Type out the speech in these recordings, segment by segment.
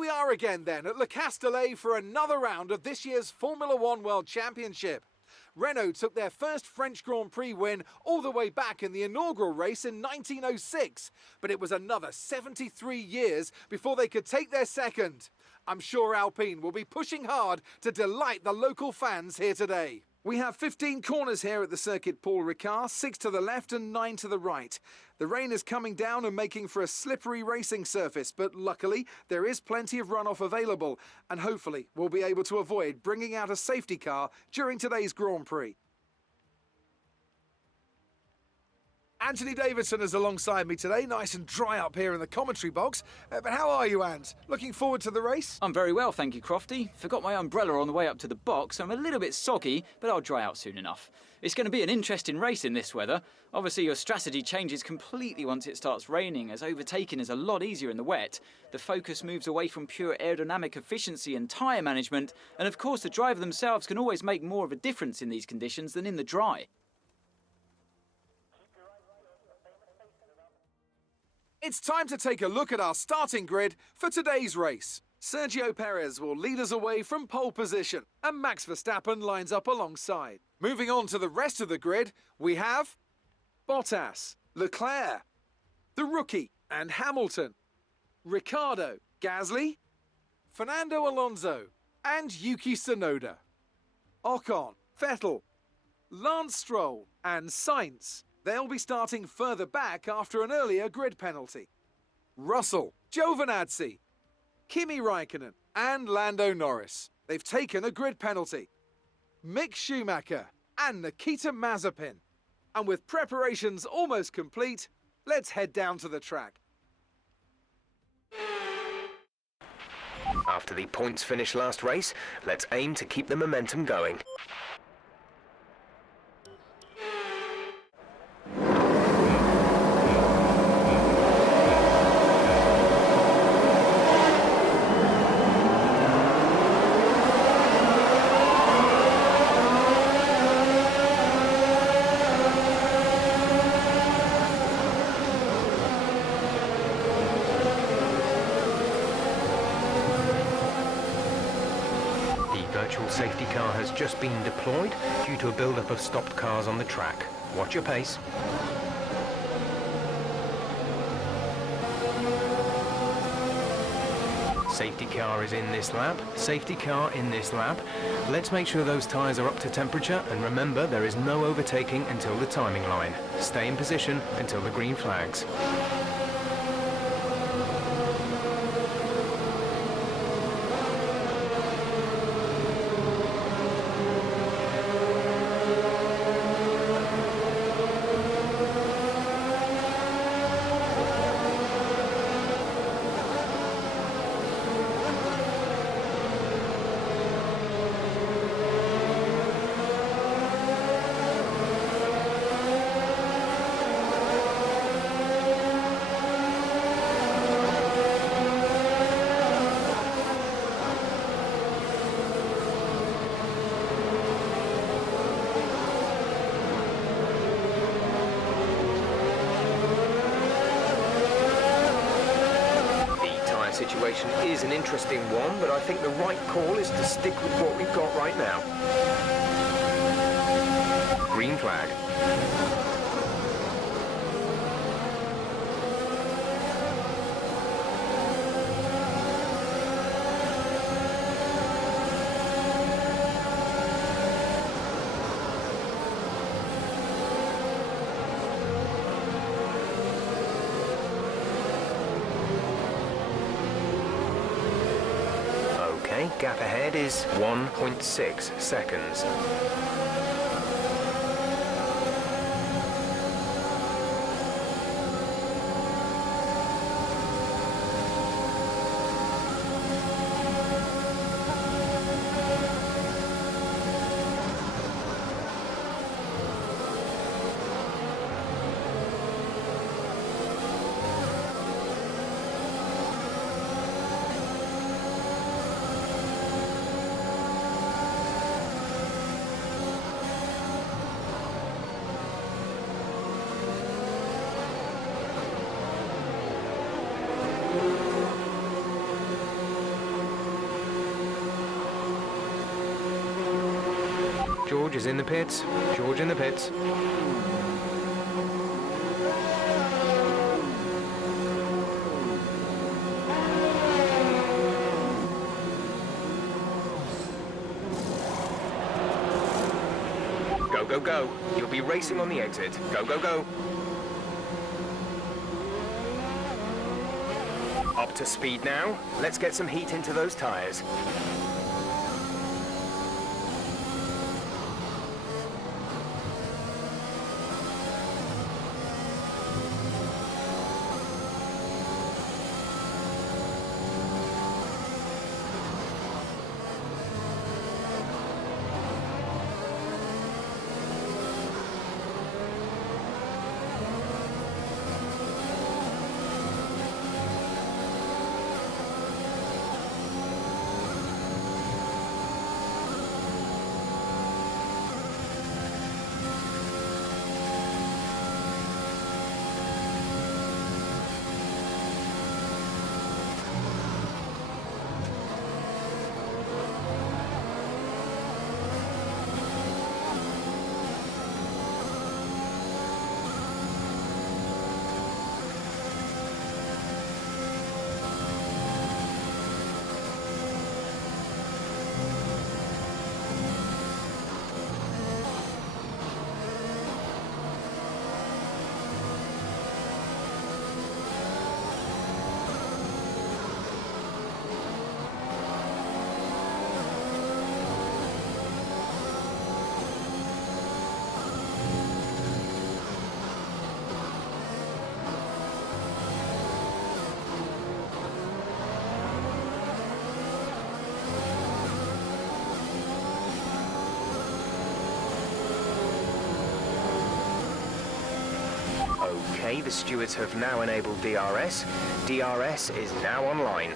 we are again then at Le Castellet for another round of this year's Formula One World Championship. Renault took their first French Grand Prix win all the way back in the inaugural race in 1906, but it was another 73 years before they could take their second. I'm sure Alpine will be pushing hard to delight the local fans here today. We have 15 corners here at the Circuit Paul Ricard, 6 to the left and 9 to the right. The rain is coming down and making for a slippery racing surface, but luckily there is plenty of runoff available, and hopefully we'll be able to avoid bringing out a safety car during today's Grand Prix. Anthony Davidson is alongside me today, nice and dry up here in the commentary box. But how are you, Ant? Looking forward to the race? I'm very well, thank you, Crofty. Forgot my umbrella on the way up to the box, so I'm a little bit soggy, but I'll dry out soon enough. It's going to be an interesting race in this weather. Obviously, your strategy changes completely once it starts raining, as overtaking is a lot easier in the wet. The focus moves away from pure aerodynamic efficiency and tyre management, and of course the driver themselves can always make more of a difference in these conditions than in the dry. It's time to take a look at our starting grid for today's race. Sergio Perez will lead us away from pole position, and Max Verstappen lines up alongside. Moving on to the rest of the grid, we have Bottas, Leclerc, the rookie and Hamilton, Ricciardo, Gasly, Fernando Alonso and Yuki Tsunoda, Ocon, Vettel, Lance Stroll and Sainz. They'll be starting further back after an earlier grid penalty. Russell, Giovinazzi, Kimi Raikkonen and Lando Norris. They've taken a grid penalty. Mick Schumacher and Nikita Mazepin. And with preparations almost complete, let's head down to the track. After the points finish last race, let's aim to keep the momentum going. Safety car has just been deployed due to a build-up of stopped cars on the track. Watch your pace. Safety car is in this lap. Safety car in this lap. Let's make sure those tyres are up to temperature, and remember there is no overtaking until the timing line. Stay in position until the green flags. Situation is an interesting one, but I think the right call is to stick with what we've got right now. Green flag. Gap ahead is 1.6 seconds. George is in the pits. George in the pits. Go, go, go. You'll be racing on the exit. Go, go, go. Up to speed now. Let's get some heat into those tyres. Okay, the stewards have now enabled DRS. DRS is now online.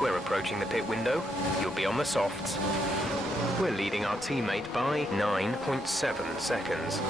We're approaching the pit window. You'll be on the softs. We're leading our teammate by 9.7 seconds.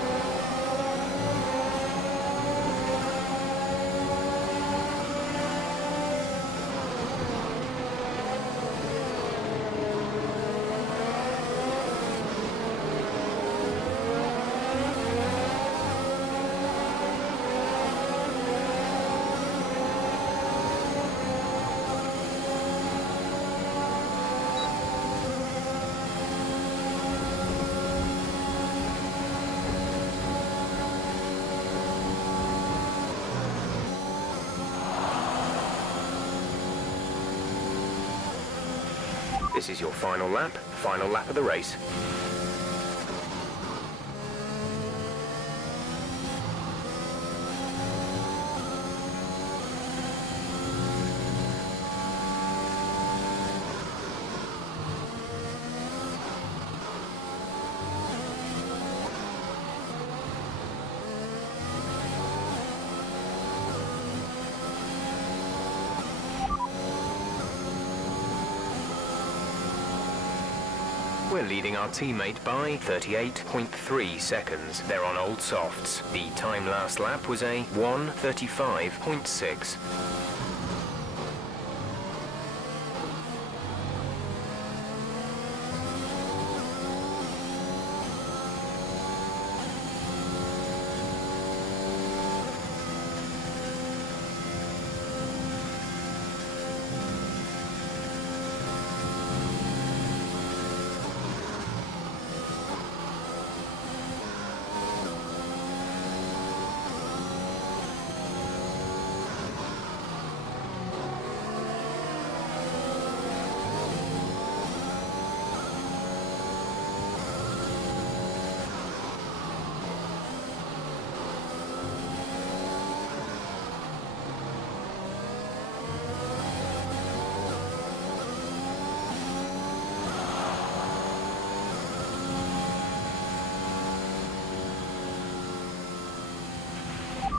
This is your final lap of the race. We're leading our teammate by 38.3 seconds. They're on old softs. The time last lap was a 1:35.6.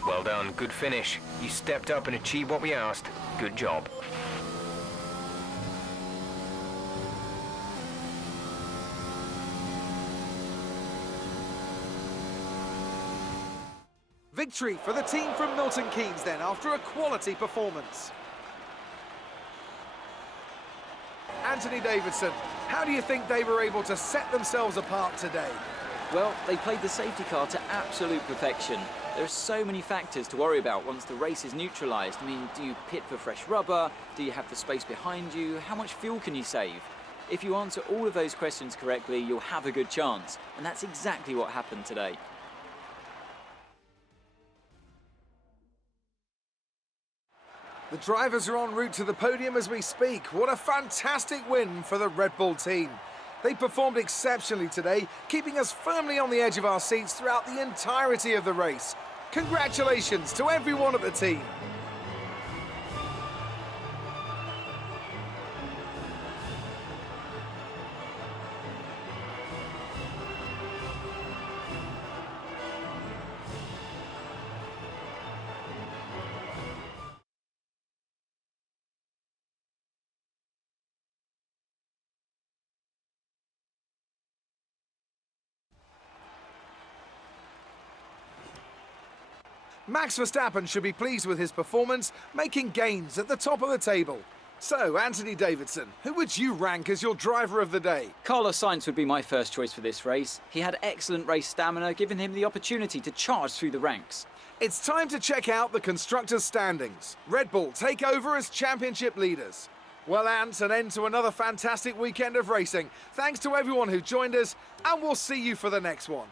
Well done, good finish. You stepped up and achieved what we asked. Good job. Victory for the team from Milton Keynes then, after a quality performance. Anthony Davidson, how do you think they were able to set themselves apart today? Well, they played the safety car to absolute perfection. There are so many factors to worry about once the race is neutralised. I mean, do you pit for fresh rubber? Do you have the space behind you? How much fuel can you save? If you answer all of those questions correctly, you'll have a good chance. And that's exactly what happened today. The drivers are en route to the podium as we speak. What a fantastic win for the Red Bull team. They performed exceptionally today, keeping us firmly on the edge of our seats throughout the entirety of the race. Congratulations to everyone at the team. Max Verstappen should be pleased with his performance, making gains at the top of the table. So, Anthony Davidson, who would you rank as your driver of the day? Carlos Sainz would be my first choice for this race. He had excellent race stamina, giving him the opportunity to charge through the ranks. It's time to check out the constructors' standings. Red Bull take over as championship leaders. Well, Ant, an end to another fantastic weekend of racing. Thanks to everyone who joined us, and we'll see you for the next one.